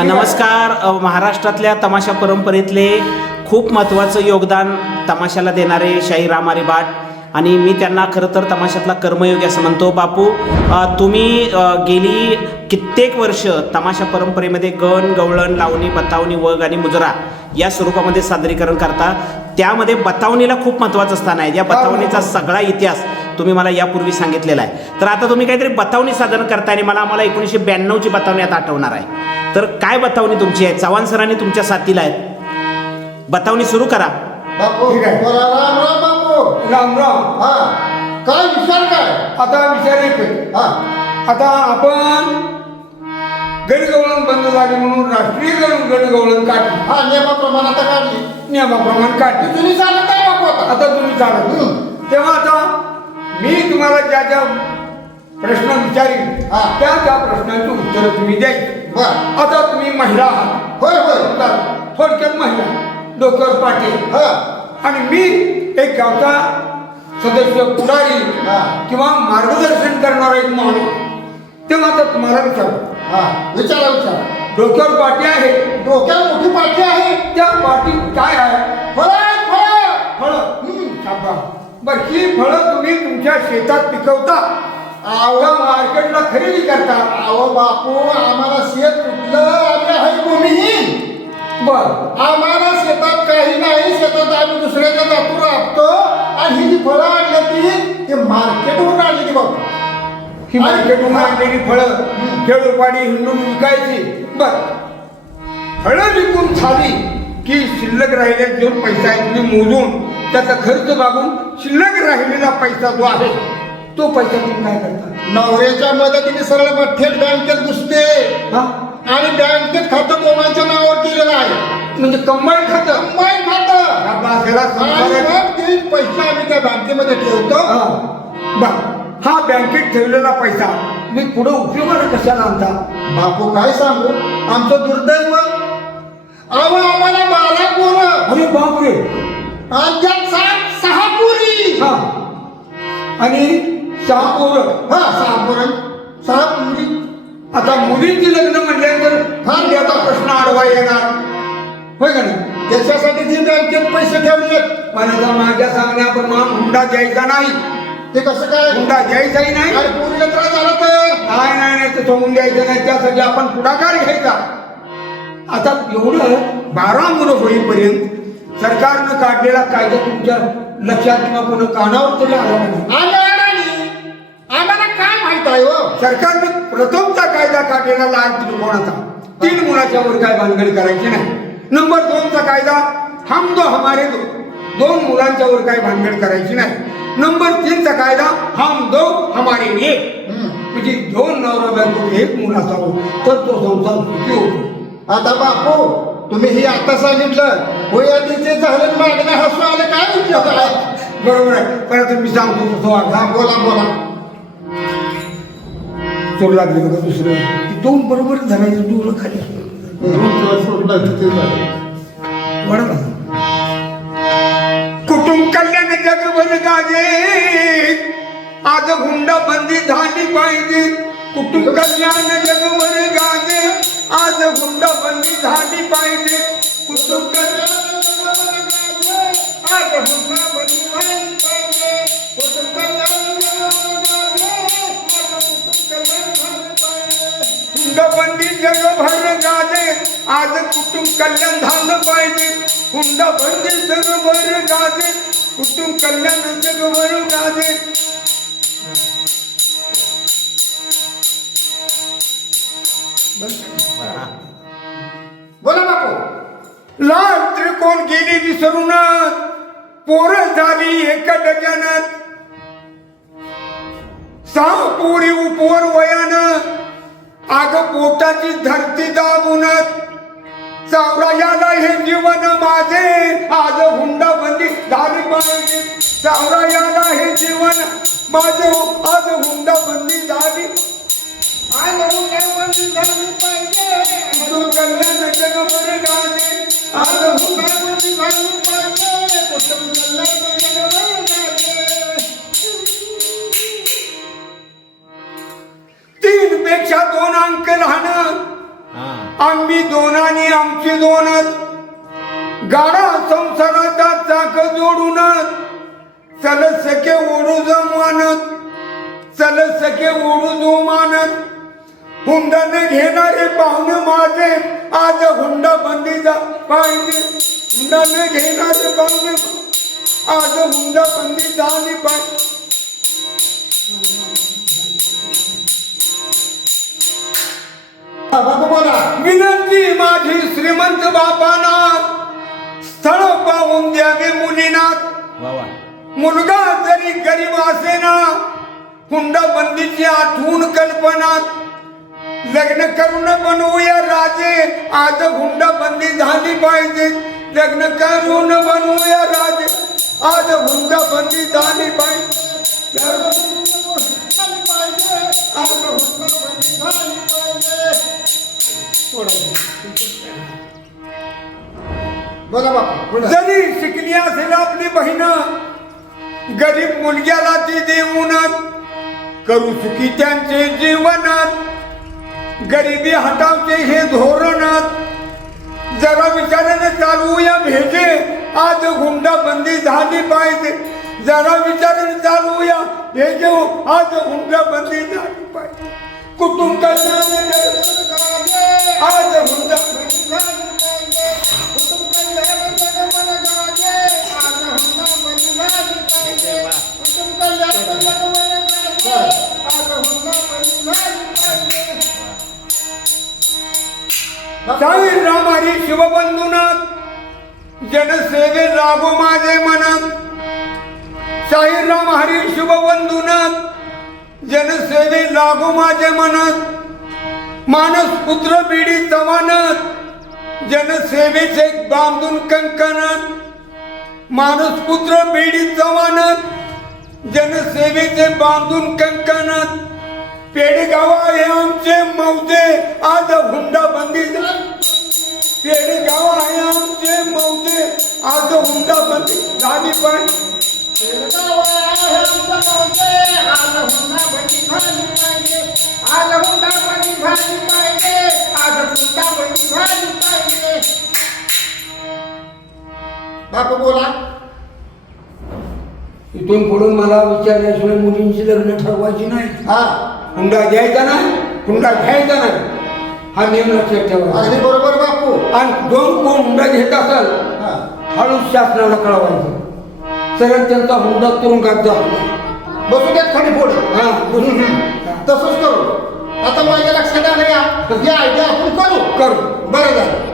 नमस्कार. महाराष्ट्रातल्या तमाशा परंपरेतले खूप महत्त्वाचं योगदान तमाशाला देणारे शाही रामारी भाट आणि मी त्यांना खरं तर तमाशातला कर्मयोगी असं म्हणतो. बापू तुम्ही गेली कित्येक वर्ष तमाशा परंपरेमध्ये गण गवळण लावणी बतावणी वग आणि मुजरा या स्वरूपामध्ये सादरीकरण करता. त्यामध्ये बतावणीला खूप महत्त्वाचं स्थान आहे. या बतावणीचा सगळा इतिहास तुम्ही मला यापूर्वी सांगितलेला आहे. तर आता तुम्ही काहीतरी बतावणी सादर करताय आणि मला आम्हाला एकोणीसशे ब्याण्णवची बतावणी आता आठवणार आहे. तर काय बतावणी तुमची आहे? चव्हाण सरांनी तुमच्या साथीला आहेत बतावणी सुरू करा. बापू ठीक आहे. बोला राम राम बापू. राम राम. हा. काय विचार काय? आता विचार येतोय. हा. आता आपण गणगवळण बंद झाले म्हणून राष्ट्रीय गण गणगवळण काढली. हा नियमाप्रमाणे आता काढली. नियमाप्रमाणे काढली. तुम्ही चालत काय बापू आता. तुम्ही चालत. तेव्हा आता मी तुम्हाला ज्या ज्या प्रश्न विचारीन हा. त्या त्या प्रश्नांची उत्तर तुम्ही द्यायची बर. आता तुम्ही महिला आहात. होय होय. थोडक्यात महिला डोक्यावर पाटील. हा. आणि मी एक गावचा सदस्य पुढारी हा. किंवा मार्गदर्शन करणारा एक माणूस. तेव्हा आता तुम्हाला विचार. हा. विचारा विचारा. डोक्यावर पाठी आहे. डोक्यात मोठी पाठी आहे. त्या पाठीत काय बर ही फळं तुम्ही तुमच्या शेतात पिकवता. का मार्केटला खरेदी करता. आहो बापू आम्हाला शेत कुठलं आम्ही आहे भूमिहीन बर. आम्हाला शेतात काही नाही. शेतात आम्ही दुसऱ्याच्या जातून राबतो आणि ही जी फळं आणली ती ते मार्केटवरून आणली ती बापू ही मार्केटहून आणलेली फळं खेडोपाडी हिंडून विकायची. बर. फळं विकून झाली की शिल्लक राहिलेला जो पैसा आहे तुम्ही मोजून त्याचा खर्च मागून शिल्लक राहिलेला पैसा जो आहे तो पैसा तुम्ही काय करता? नवऱ्याच्या मदतीने सरळ मग थेट बँकेत घुसते. हा? आणि बँकेत खातं दोघांच्या नावावर केलेलं आहे? म्हणजे कंबाईन खातं? कंबाईन खातं. आणि मग ते पैसे आम्ही त्या बँकेमध्ये ठेवतो. हा. बर हा बँकेत ठेवलेला पैसा मी पुढे उपयोगाला कशाला आणता? बापू काय सांगू? आमचं दुर्दैव? अहो आम्हाला बारा पोरं. अरे बापरे. आणि त्यात सात सहा पुरी हा आणि सहा पोरं. हा सहा पोरं. सहा पुरी आता मुलींची लग्न म्हटल्यानंतर फार मोठा प्रश्न आडवा येणार. होय का नाही? त्याच्यासाठी ती बँकेत पैसे ठेवलेत माझ्या माझ्या सांगण्याप्रमाणे हुंडा द्यायचा नाही. ते कसं काय? हुंडा द्यायचाही नाही. अरे पुरीला त्रास झाला तर. नाही नाही नाही. ते सोडून द्यायचं नाही. त्यासाठी आपण पुढाकार घ्यायचा. आता एवढं बारा मुलं होईपर्यंत सरकारनं काढलेला कायदा तुमच्या लक्षात किंवा कोणी कानावर तरी आला नाही. आम्ही अडाणी आम्हाला काय माहीत आहे हो? सरकारनं प्रथमचा कायदा काढलेला लहान त्रिकोणाचा तीन मुलाच्या वर काय भानगड करायची नाही. नंबर दोनचा कायदा हम दो हमारे दो. दोन मुलांच्या वर काय भानगड करायची नाही. नंबर तीनचा कायदा हम दो हमारे एक. म्हणजे दोन नवरा बायको एक मुलाचा हो तर तो संसार सुखी होतो. आता बापू तुम्ही हे आता सांगितलं होय झालं मागणं हसू आलं काय उपयोग आहे? बरोबर आहे. मी सांगतो हा बोला बोला. चोर लागले बघा दुसरं. ती दोन बरोबर धरायचं दूर खाली. वडा कुटुंब कल्याण जगभर गाजे आज हुंडा बंदी झाली पाहिजे. कुटुंब कल्याण जगभर गाजे आज हुंडा बंदी झाली पाहिजे. कुटुंब हुंडाबंदी जगभर गाजे. आज कुटुंब कल्याण झालं पाहिजे. हुंडाबंदी जगभर गाजे. कुटुंब कल्याण जगभर गाजे. बोला बापू. लाल त्रिकोण गेली विसरूनच. पोर झाली एका डजनात सहा पोरी उपवर वयानं. आग पोटाची धरती दाबूनच. सावरायाला हे जीवन माझे. आज हुंडा बंदी झाली पाहिजे. सावरायाला हे जीवन माझे. आज हुंडा बंदी झाली. आज हुंडा बंदी झाली पाहिजे. तू कल्याण जगभर गाजे आज हुंडा आमची दोनच. गाडा संसाराचा चाक जोडूनच. चल सखे ओढू जो मानत चल सखे ओढू जो मानत हुंडाने घेणारे पाहुणे माझे. आज हुंडा बंदीचा पाहिजे. हुंडाने घेणारे पाहुणे. आज हुंडा बंदी झाली पाहिजे. बोला विनंती माझी श्रीमंत बापाना स्थळ पाहून द्यावे वा मुलगा जरी गरीब असेना हुंडाबंदीची आठवून कल्पनात. लग्न करून बनवूया राजे आज हुंडाबंदी झाली पाहिजे. लग्न करून बनवूया राजे आज हुंडाबंदी झाली पाहिजे. बोला बापू जरी शिकली असेल आपली बहीण गरीब मुलग्याला ती देऊन करू चुकी त्यांचे जीवनात गरिबी हटावचे हे धोरणच जरा विचाराने चालवूया भेजे. आज झाली पाहिजे. जरा विचाराने चालवूया घेऊ. आज हुंडा बंदी झाली पाहिजे. कुटुंब आज हुंडा रामारी राम शिवबंधुनाथ. जनसेवे लागो माझे मन. हरी जनसेवे लागो माझे मनात. मानस पुत्र बिडी चव्हाणात जनसेवेचे बांधून कंकणात. मानस पुत्र बिडी चव्हाणात जनसेवेचे बांधून कंकणात. पेडगाव हे आमचे मौजे आज हुंडा बंदी पेडगाव आहे आमचे मौजे आज हुंडा बंदी झाली पाहिजे बापू बोला. इथून पुढून मला विचारल्याशिवाय मुलींची लग्न ठरवायची नाही. हा. हुंडा द्यायचा नाही हुंडा घ्यायचा नाही. हा नियम लक्षात ठेवा. अगदी बरोबर बापू. आणि दोन कोण हुंडा घेत असेल हळूच शासनाला कळवायचं. सरळ त्यांचा हुंडा तुरुंगात जातो. बसू खाली हा. तसंच करू. आता माझ्या लक्षात आलं या. आयडिया आपण करू. करू. बरं झालं.